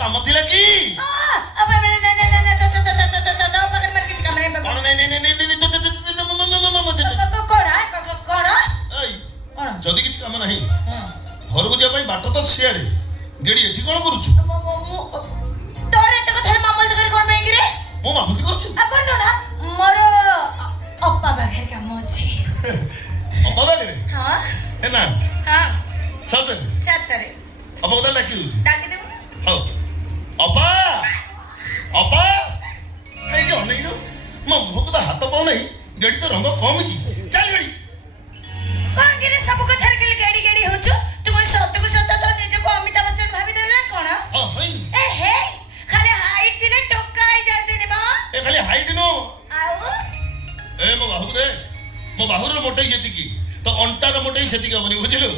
काम थिला कि अब नहीं पाकर किसी काम नहीं कौन नहीं कौन जदि किसी काम नहीं घर को जाए बाट तो सियाड़े गेड़ी एठी कौन करूछु तोरे तो कथा मामल तो कर कौन बेंगी रे मो मामूली करूछु अपन ना मोर अप्पा बागेर काम अछि अप्पा बागेर हां है ना हां सतरे अब कदा डाकी डाकी देबो हो अप्पा अप्पा ए जो नहीं नो मो मुख तो हाथ पाउ नहीं गेड़ी तो रंग कम की चल गेड़ी कौन गिरे सब कथा के गेड़ी गेड़ी होछु तू कोन सत्य को सत्य तो निजे को अमिताभ बच्चन भाभी देला कोन हां हई ए हे खाली हाइट दिले टोका आई जाते ने बा ए खाली हाइट नो आउ ए मो बाहुर मोटे येती की तो अंटा रो मोटे सेती का बनी बुझिलो